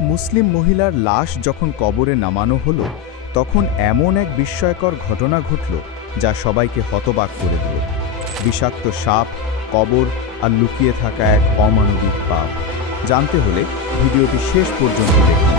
মুসলিম মহিলার লাশ যখন কবরে নামানো হলো, তখন এমন এক বিস্ময়কর ঘটনা ঘটল যা সবাইকে হতবাক করে দিল। বিষাক্ত সাপ, কবর আর লুকিয়ে থাকা এক অমানবিক পাপ। জানতে হলে ভিডিওটি শেষ পর্যন্ত দেখুন।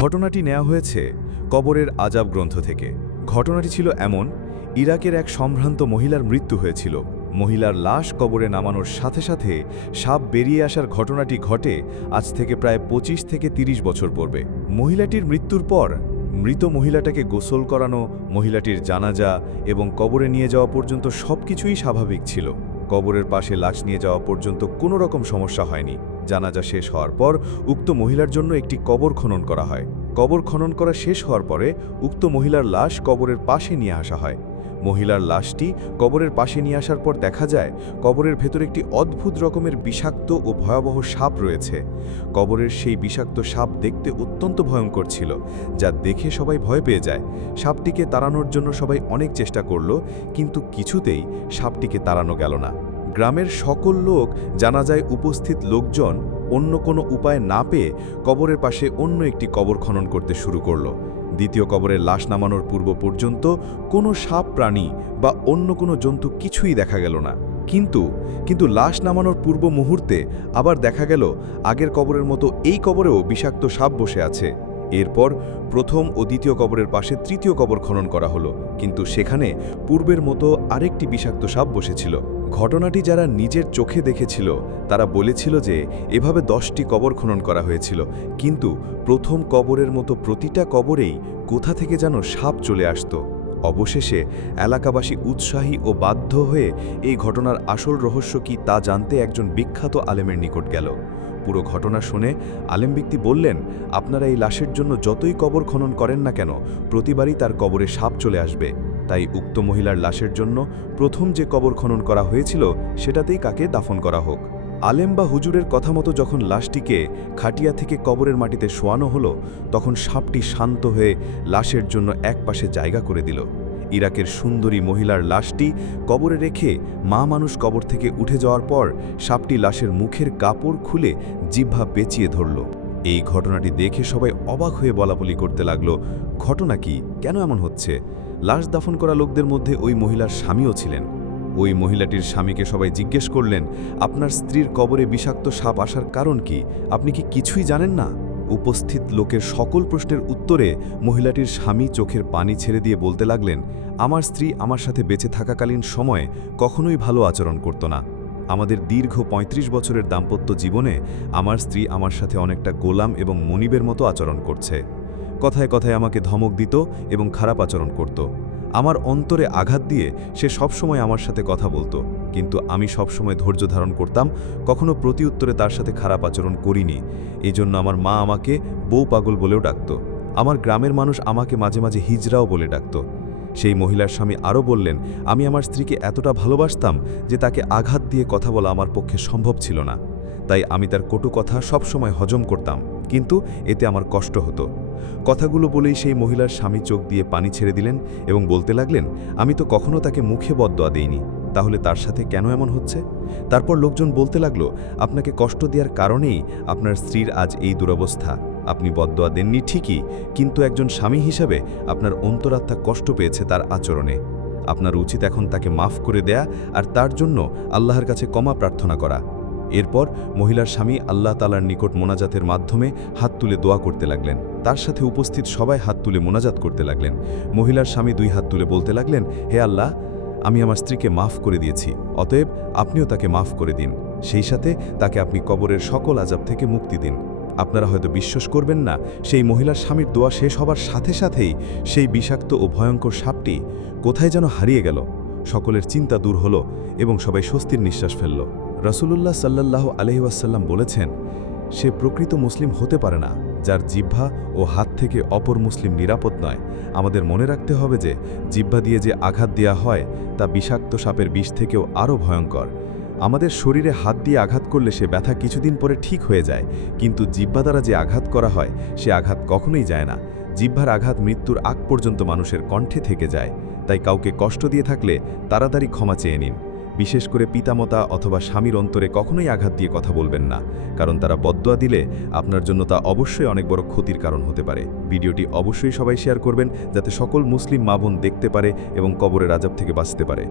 ঘটনাটি নেওয়া হয়েছে কবরের আজাব গ্রন্থ থেকে। ঘটনাটি ছিল এমন, ইরাকের এক সম্ভ্রান্ত মহিলার মৃত্যু হয়েছিল। মহিলার লাশ কবরে নামানোর সাথে সাথে সাপ বেরিয়ে আসার ঘটনাটি ঘটে আজ থেকে প্রায় ২৫ থেকে ৩০ বছর পূর্বে। মহিলাটির মৃত্যুর পর মৃত মহিলাটাকে গোসল করানো, মহিলাটির জানাজা এবং কবরে নিয়ে যাওয়া পর্যন্ত সবকিছুই স্বাভাবিক ছিল। কবরের পাশে লাশ নিয়ে যাওয়া পর্যন্ত কোনো রকম সমস্যা হয়নি। জানাজা শেষ হওয়ার পর উক্ত মহিলার জন্য একটি কবর খনন করা হয়। কবর খনন করা শেষ হওয়ার পরে উক্ত মহিলার লাশ কবরের পাশে নিয়ে আসা হয়। মহিলার লাশটি কবরের পাশে নিয়ে আসার পর দেখা যায়, কবরের ভেতর একটি অদ্ভুত রকমের বিষাক্ত ও ভয়াবহ সাপ রয়েছে। কবরের সেই বিষাক্ত সাপ দেখতে অত্যন্ত ভয়ঙ্কর ছিল, যা দেখে সবাই ভয় পেয়ে যায়। সাপটিকে তাড়ানোর জন্য সবাই অনেক চেষ্টা করল, কিন্তু কিছুতেই সাপটিকে তাড়ানো গেল না। গ্রামের সকল লোক জানাজায় উপস্থিত লোকজন অন্য কোনো উপায় না পেয়ে কবরের পাশে অন্য একটি কবর খনন করতে শুরু করল। দ্বিতীয় কবরের লাশ নামানোর পূর্ব পর্যন্ত কোনো সাপ, প্রাণী বা অন্য কোনো জন্তু কিছুই দেখা গেল না। কিন্তু কিন্তু লাশ নামানোর পূর্ব মুহূর্তে আবার দেখা গেল, আগের কবরের মতো এই কবরেও বিষাক্ত সাপ বসে আছে। এরপর প্রথম ও দ্বিতীয় কবরের পাশে তৃতীয় কবর খনন করা হলো, কিন্তু সেখানে পূর্বের মতো আরেকটি বিষাক্ত সাপ বসেছিল। ঘটনাটি যারা নিজের চোখে দেখেছিল, তারা বলেছিল যে এভাবে দশটি কবর খনন করা হয়েছিল, কিন্তু প্রথম কবরের মতো প্রতিটা কবরেই কোথা থেকে যেন সাপ চলে আসত। অবশেষে এলাকাবাসী উৎসাহী ও বাধ্য হয়ে এই ঘটনার আসল রহস্য কি তা জানতে একজন বিখ্যাত আলেমের নিকট গেল। পুরো ঘটনা শুনে আলেম ব্যক্তি বললেন, আপনারা এই লাশের জন্য যতই কবর খনন করেন না কেন, প্রতিবারই তার কবরে সাপ চলে আসবে। তাই উক্ত মহিলার লাশের জন্য প্রথম যে কবর খনন করা হয়েছিল, সেটাতেই কাকে দাফন করা হোক। আলেম বা হুজুরের কথা মতো যখন লাশটিকে খাটিয়া থেকে কবরের মাটিতে শোয়ানো হলো, তখন সাপটি শান্ত হয়ে লাশের জন্য একপাশে জায়গা করে দিল। ইরাকের সুন্দরী মহিলার লাশটি কবরে রেখে মা মানুষ কবর থেকে উঠে যাওয়ার পর সাপটি লাশের মুখের কাপড় খুলে জিহ্বা পেঁচিয়ে ধরল। এই ঘটনাটি দেখে সবাই অবাক হয়ে বলাবলি করতে লাগল, ঘটনা কি? কেন এমন হচ্ছে? লাশ দাফন করা লোকদের মধ্যে ওই মহিলার স্বামীও ছিলেন। ওই মহিলাটির স্বামীকে সবাই জিজ্ঞেস করলেন, আপনার স্ত্রীর কবরে বিষাক্ত সাপ আসার কারণ কি? আপনি কি কিছুই জানেন না? উপস্থিত লোকের সকল প্রশ্নের উত্তরে মহিলাটির স্বামী চোখের পানি ছেড়ে দিয়ে বলতে লাগলেন, আমার স্ত্রী আমার সাথে বেঁচে থাকাকালীন সময়ে কখনোই ভালো আচরণ করত না। আমাদের দীর্ঘ ৩৫ বছরের দাম্পত্য জীবনে আমার স্ত্রী আমার সাথে অনেকটা গোলাম এবং মনিবের মতো আচরণ করছে। কথায় কথায় আমাকে ধমক দিত এবং খারাপ আচরণ করত। আমার অন্তরে আঘাত দিয়ে সে সবসময় আমার সাথে কথা বলতো, কিন্তু আমি সবসময় ধৈর্য ধারণ করতাম, কখনো প্রতি উত্তরে তার সাথে খারাপ আচরণ করিনি। এই জন্য আমার মা আমাকে বউ পাগল বলেও ডাকত। আমার গ্রামের মানুষ আমাকে মাঝে মাঝে হিজরাও বলে ডাকত। সেই মহিলার স্বামী আরও বললেন, আমি আমার স্ত্রীকে এতটা ভালোবাসতাম যে তাকে আঘাত দিয়ে কথা বলা আমার পক্ষে সম্ভব ছিল না। তাই আমি তার কটু কথা সবসময় হজম করতাম, কিন্তু এতে আমার কষ্ট হতো। কথাগুলো বলেই সেই মহিলার স্বামী চোখ দিয়ে পানি ছেড়ে দিলেন এবং বলতে লাগলেন, আমি তো কখনো তাকে মুখে বদয়া দেইনি। তাহলে তার সাথে কেন এমন হচ্ছে? তারপর লোকজন বলতে লাগল, আপনাকে কষ্ট দেওয়ার কারণেই আপনার স্ত্রীর আজ এই দুরবস্থা। আপনি বদয়া দেননি ঠিকই, কিন্তু একজন স্বামী হিসাবে আপনার অন্তরাত্মা কষ্ট পেয়েছে তার আচরণে। আপনার উচিত এখন তাকে মাফ করে দেয়া আর তার জন্য আল্লাহর কাছে ক্ষমা প্রার্থনা করা। এরপর মহিলার স্বামী আল্লাহ তালার নিকট মোনাজাতের মাধ্যমে হাত তুলে দোয়া করতে লাগলেন। তার সাথে উপস্থিত সবাই হাত তুলে মোনাজাত করতে লাগলেন। মহিলার স্বামী দুই হাত তুলে বলতে লাগলেন, হে আল্লাহ, আমি আমার স্ত্রীকে মাফ করে দিয়েছি, অতএব আপনিও তাকে মাফ করে দিন। সেই সাথে তাকে আপনি কবরের সকল আজাব থেকে মুক্তি দিন। আপনারা হয়তো বিশ্বাস করবেন না, সেই মহিলার স্বামীর দোয়া শেষ হবার সাথে সাথেই সেই বিষাক্ত ও ভয়ঙ্কর সাপটি কোথায় যেন হারিয়ে গেল। সকলের চিন্তা দূর হলো এবং সবাই স্বস্তির নিঃশ্বাস ফেলল। রসুলুল্লাহ সাল্লাহ আলহিউসাল্লাম বলেছেন, সে প্রকৃত মুসলিম হতে পারে না, যার জিহ্বা ও হাত থেকে অপর মুসলিম নিরাপদ নয়। আমাদের মনে রাখতে হবে যে, জিহ্বা দিয়ে যে আঘাত দেওয়া হয়, তা বিষাক্ত সাপের বিষ থেকেও আরও ভয়ঙ্কর। আমাদের শরীরে হাত দিয়ে আঘাত করলে সে ব্যথা কিছুদিন পরে ঠিক হয়ে যায়, কিন্তু জিহ্বা দ্বারা যে আঘাত করা হয়, সে আঘাত কখনোই যায় না। জিহ্বার আঘাত মৃত্যুর আগ পর্যন্ত মানুষের কণ্ঠে থেকে যায়, তাই কাউকে কষ্ট দিয়ে থাকলে তাড়াতাড়ি ক্ষমা চেয়ে নিন। বিশেষ করে পিতামাতা অথবা স্বামীর অন্তরে কখনোই আঘাত দিয়ে কথা বলবেন না, কারণ তারা বদয়া দিলে আপনার জন্য তা অবশ্যই অনেক বড় ক্ষতির কারণ হতে পারে। ভিডিওটি অবশ্যই সবাই শেয়ার করবেন, যাতে সকল মুসলিম মা বোন দেখতে পারে এবং কবরের আজাব থেকে বাঁচতে পারে।